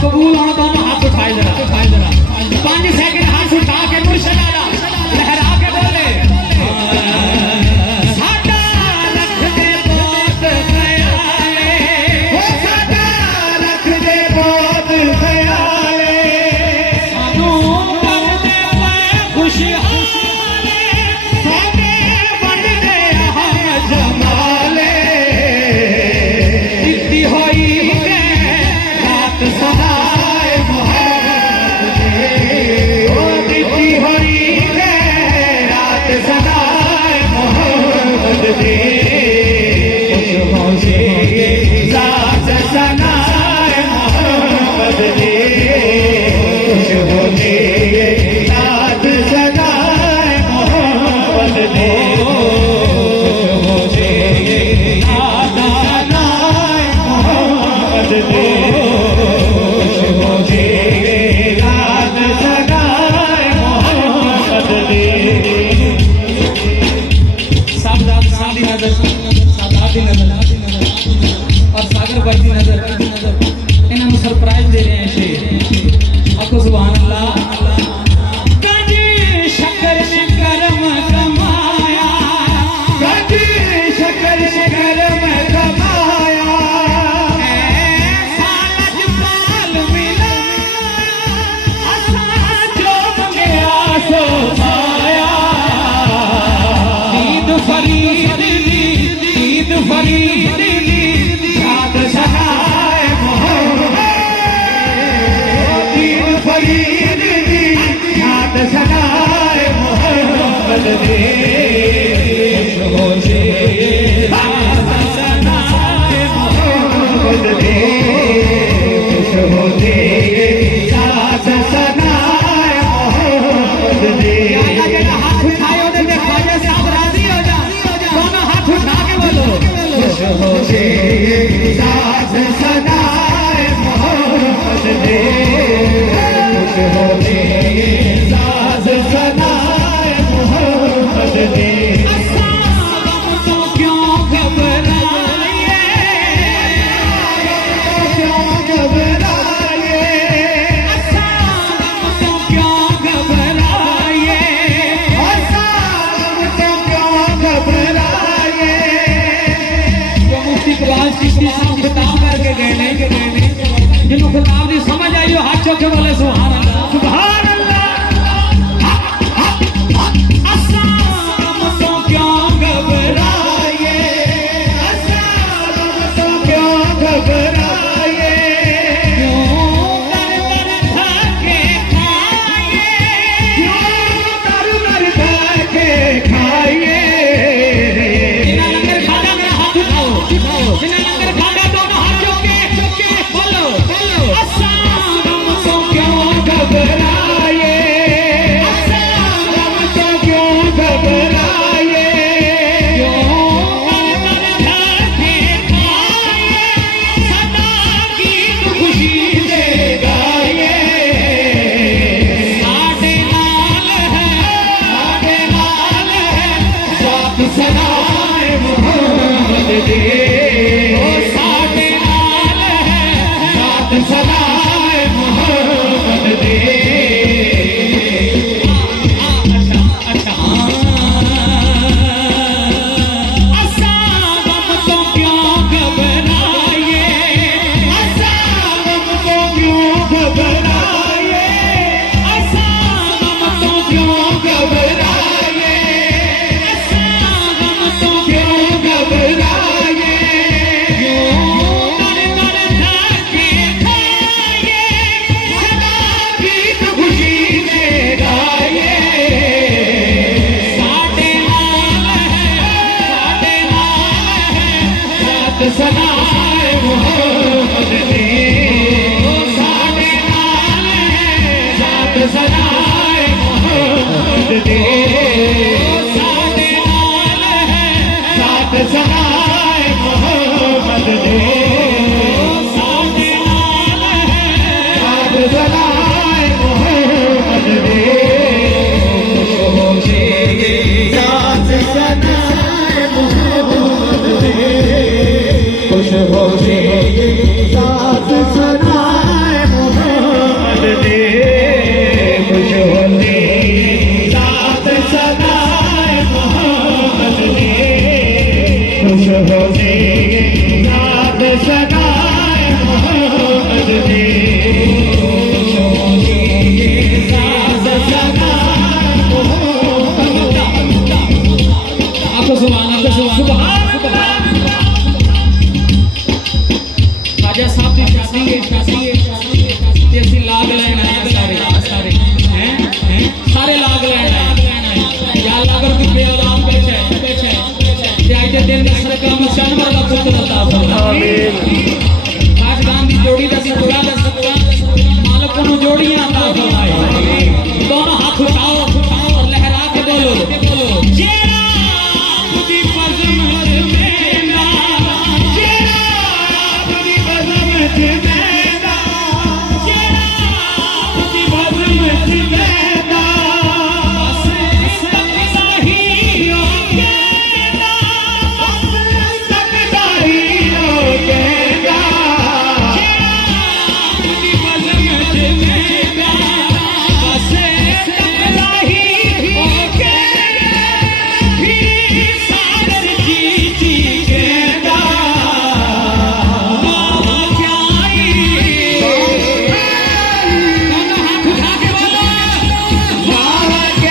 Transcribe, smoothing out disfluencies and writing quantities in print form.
कबूल होना दोनों हाथ उठाए जरा 5 सेकंड हाथ उठा के मुर्शिद आला लहरा के बोले साडा रख दे बहुत ख्याले ओ साडा रख दे बहुत ख्याले सानू कर दे खुशहाले साडे बन दे हम जमाले इतनी होई सदाए मोहब्बत दे ओ दीदी होई है रात सदाए मोहब्बत दे खुशबू से साथ सदाए मोहब्बत दे खुशबू से साथ सदाए मोहब्बत दे खुशबू से साथ सदाए मोहब्बत दे और सागर भाई की नजर इन्हें सरप्राइज दे रहे हैं शेर आपको सुभान अल्लाह कजी शक्कर ने करम कमाया कजी शक्कर ने करम कमाया ऐसा लजपाल मिला असा जो मंगया सो पाया ईद फरीद फरीद साथ सदाए मोहब्बत दे फरीद साथ सदाए मोहब्बत दे खुशबू से साथ सदाए मोहब्बत दे खुशबू से साथ सदाए मोहब्बत दे हाथ उठाए उन्होंने ख्वाजा से आप राजी हो जा दोनों हाथ उठा के बोलो खुशबू से साथ सदाए मोहब्बत दे खुशबू से साथ सदाए मोहब्बत दे तो क्यों घबराए क्यों घबराए तो क्यों घबराए तो क्यों घबराए खिताब करके गए जिनको खिताब नहीं समझ आई हो हाथ चौके बोले सुभान अल्लाह सुभान अल्लाह असम तो क्यों घबराए असम तो क्यों घबराए क्यों कर धके खाए क्यों कर धके खाए बिना लंगर खाना मेरा हाथ उठाओ बिना लंगर खाना दोनों हाथ चौके बोलो असम तो क्यों घबराए असम तो क्यों घबराए क्यों कर धके खाए सदा की खुशी से गाए साडे नाल है साथ सदाए मोहब्बत दे साडे नाल है साथ सदाए मोहब्बत दे अच्छा असम तो क्यों घबराए असम तो क्यों घबराए असम तो क्यों घबराए असम तो क्यों घबराए क्यों कर धके खाए सदा की खुशी से गाए साडे नाल है साथ सदाए मोहब्बत दे साडे नाल है साथ सदाए मोहब्बत दे साडे नाल है साथ सदाए मोहब्बत खुश होते साथ सदाए मोहम्मद दे खुश होते साथ सदाए मोहम्मद दे खुश होते साथ सदाए मोहम्मद दे खुश होते साथ सदाए मोहम्मद आपको सुभान ख्वाजा साहब की शादी है